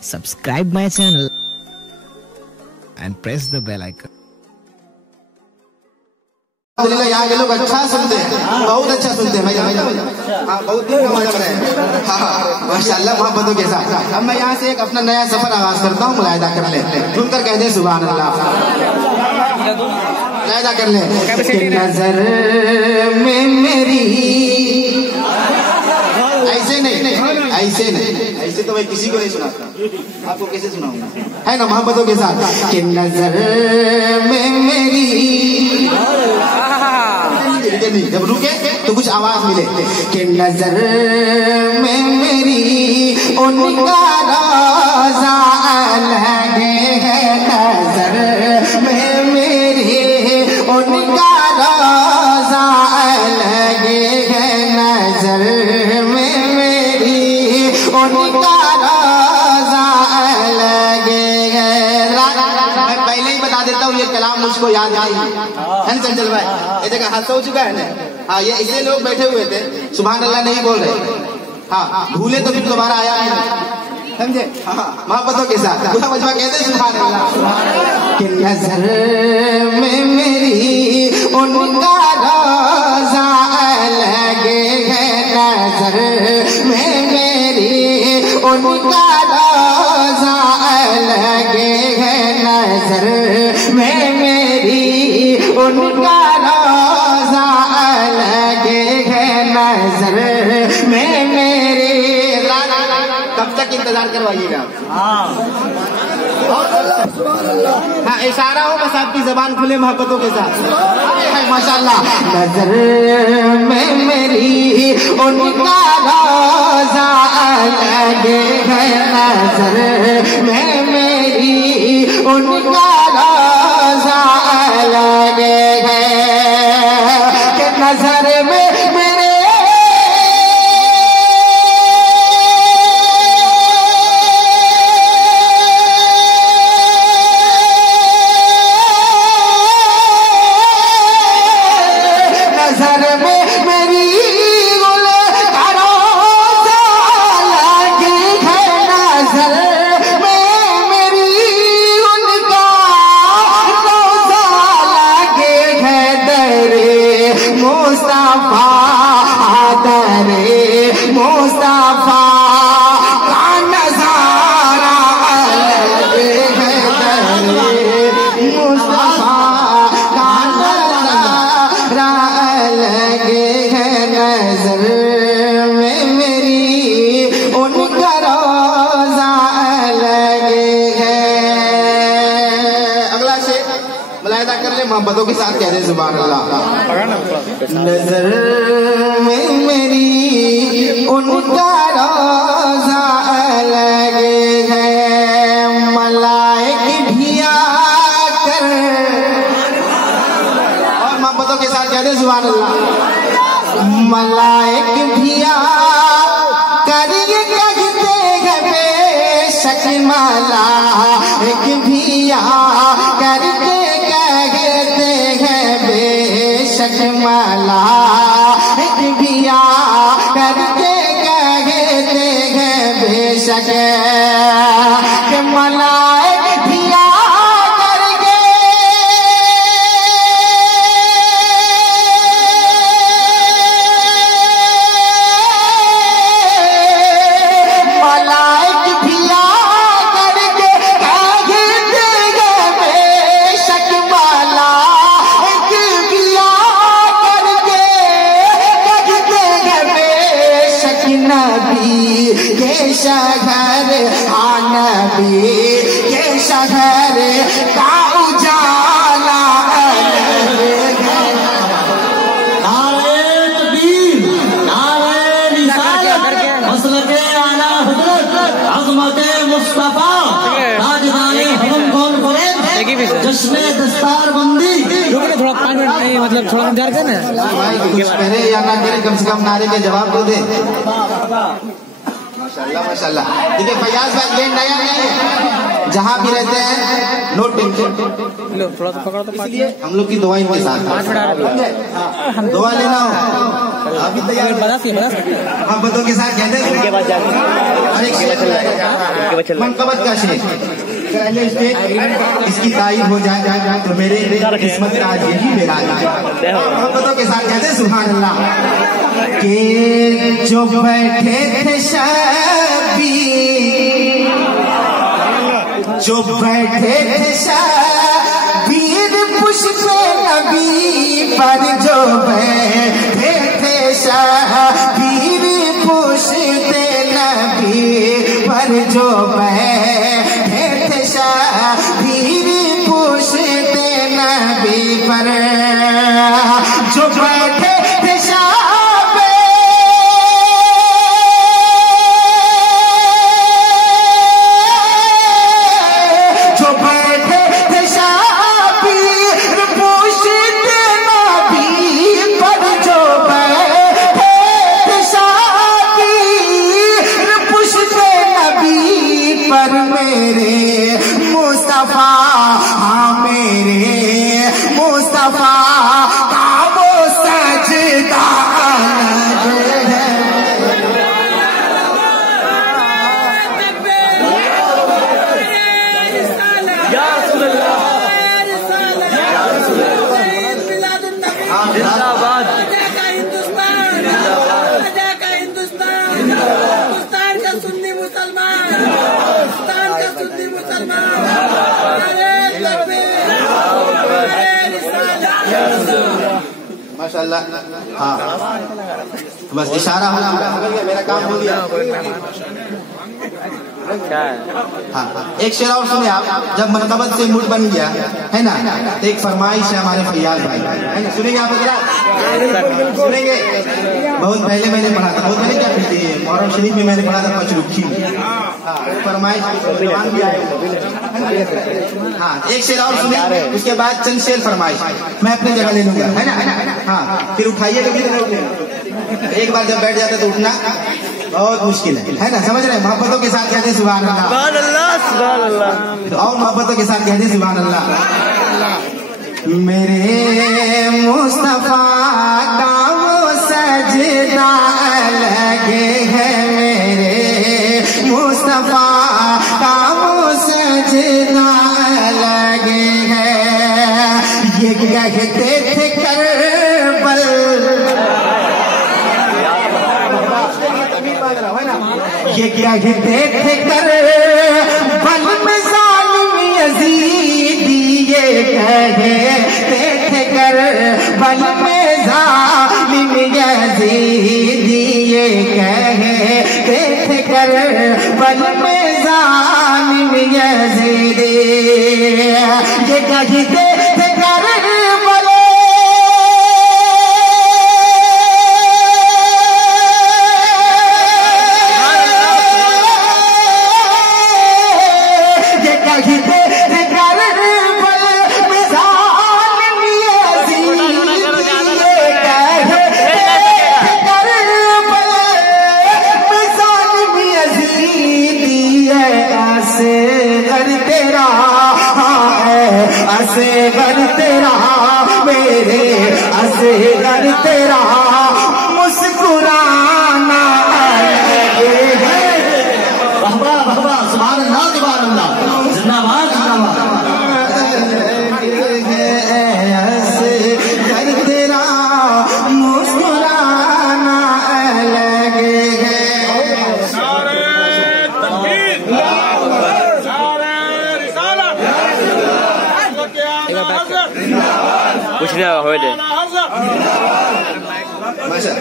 subscribe my channel and press the bell icon. यहाँ के लोग अच्छा सुनते हैं, बहुत अच्छा सुनते हैं भैया भैया। हाँ, बहुत मजा है। हाँ माशाल्लाह मोहब्बतों के साथ। अब मैं यहाँ से एक अपना नया सफर आगाज करता हूँ, मुलाहिदा कर ले, सुनकर कह दे सुभान अल्लाह। मुलाहिदा कर ले। नजर में मेरी ऐसे नहीं, ऐसे नहीं, ऐसे तो मैं किसी को नहीं सुनाता, आपको कैसे सुनाऊंगा, है ना मोहब्बतों के साथ। कि नजर में मेरी नहीं, जब रुके तो कुछ आवाज मिले। कि नजर में मेरी उनका रोजा लगे है, नजर में मेरी उनका रोजा लगे है, नजर में मेरी उनका रोजा लगे है। मैं पहले ही बता देता हूँ, ये कलाम मुझको याद आई है ना चंचल भाई, ये जगह हादसा हो चुका है ना। हाँ, ये इसलिए लोग बैठे हुए थे, सुभान अल्लाह नहीं बोल रहे। हाँ, भूले तो फिर दोबारा आया नहीं, समझे। हाँ, मोहब्बतों के साथ पूरा मजमा कहते सुभान अल्लाह। कि नजर में मेरी उनका रोजा लगे है, नजर में मेरी उनका रोजा लगे है, नजर में मेरी उनका रोजा लगे है, नजर में मेरी। कब तक इंतजार करवाइएगा। हाँ, इशारा हो बस, आपकी जबान खुले मोहब्बतों के साथ। माशाल्लाह। नजर में मेरी उनका रोजा लगे है, नजर में मेरी उनका रोजा लगे है। कि नजर में मेरे मुस्तफा का नजारा लगे है, मुस्तफा का नजारा लगे है, नजर में मेरी उनका रोजा लगे है। अगला शेर मुलाहिदा कर ले, मोहब्बतों के साथ कह दे सुभान अल्लाह। नजर में मेरी उनका रोजा लगे है, मलाइक भी आकर, और मोहब्बतों के साथ कह दे सुभान अल्लाह। मलाइक भी आकर ये कहते हैं बेशक, मलाइक भी आकर के कहते हैं बेशक, मलाइक भी आकर के कहते हैं बेशक। कि मलाइक भी आकर के मलाइक भी आकर के कहते हैं बेशक, मलाइक भी आकर के कहते हैं बेशक। नबी के शहर, हाँ नबी के शहर का उजाला लगे है। नारे तकबीर, नारे रिसालत, मसलके आला हुज़ूर, अज़मते मुस्तफा, ताजदारे हरम कौन करे, जश्ने दस्तारबंदी। थोड़ा 5 मिनट नहीं, मतलब थोड़ा इंतजार करना भाई, कुछ करे या ना करे, कम से कम नारे के जवाब तो दे। माशाल्लाह माशाल्लाह। देखिए फैयाज भाई ये नया नहीं है, जहाँ भी रहते हैं नो टेंशन, थोड़ा सा पकड़ो तो इसलिए हम लोग की दुआ इनके साथ दुआ लेना हो अभी तैयार मोहब्बतों के साथ कहते हैं। मनकबत का शेख पहले स्टेज इसकी तारीफ हो जाए तो मेरे किस्मत का आज यही मेरा मोहब्बतों के साथ कहते हैं सुभान अल्लाह। के जो बैठे थे शबीर, जो बैठे थे शबीर पुष्प नबी पर, जो बैठे थे शबीर पुष्प नबी पर, जो बैठे थे शबीर पुष्प नबी पर, जो बैठे थे पर मेरे मुस्तफा, हाँ मेरे मुस्तफा का वो सजदा है। माशाल्लाह। हाँ बस इशारा होना, मेरा काम हो गया। हाँ एक शेर और सुने आप। जब मनकबत से मूड बन गया है ना, तो एक फरमाइश है हमारे फैयाज भाई, है ना, सुनेंगे आप? सुनेंगे। बहुत पहले मैंने पढ़ा था, बहुत पहले क्या कहते हैं, मुहर्रम शरीफ में मैंने पढ़ा था पचरुखी। फरमाइश भी आए। हाँ एक शेर और सुने, उसके बाद चंद शेर फरमाइश मैं अपनी जगह ले लूंगा, है ना। हाँ फिर उठाइए कभी तो एक बार जब बैठ जाते तो उठना बहुत मुश्किल है ना, समझ रहे हैं? मोहब्बतों के साथ कहते हैं सुभान अल्लाह, सुभान अल्लाह, सुभान अल्लाह। और मोहब्बतों के साथ कहते हैं सुभान अल्लाह। मेरे मुस्तफा का वो सजदा लगे है, मेरे मुस्तफा का वो सजदा लगे है। ये कहते थे करबल, ये कहते थे करबल में जालिम यजीदी, ये कहते थे करबल में जालिम यजीदी, ये कहते थे करबल में जालिम यजीदी, ये कहते थे करबल असगर तेरा, मेरे असगर तेरा मुस्कुराना है। भगवा भगवा सुभान अल्लाह, सुभान अल्लाह, जिंदाबाद असगर तेरा मुस्कुराना लगे है। कुछ नहीं हो दे माशा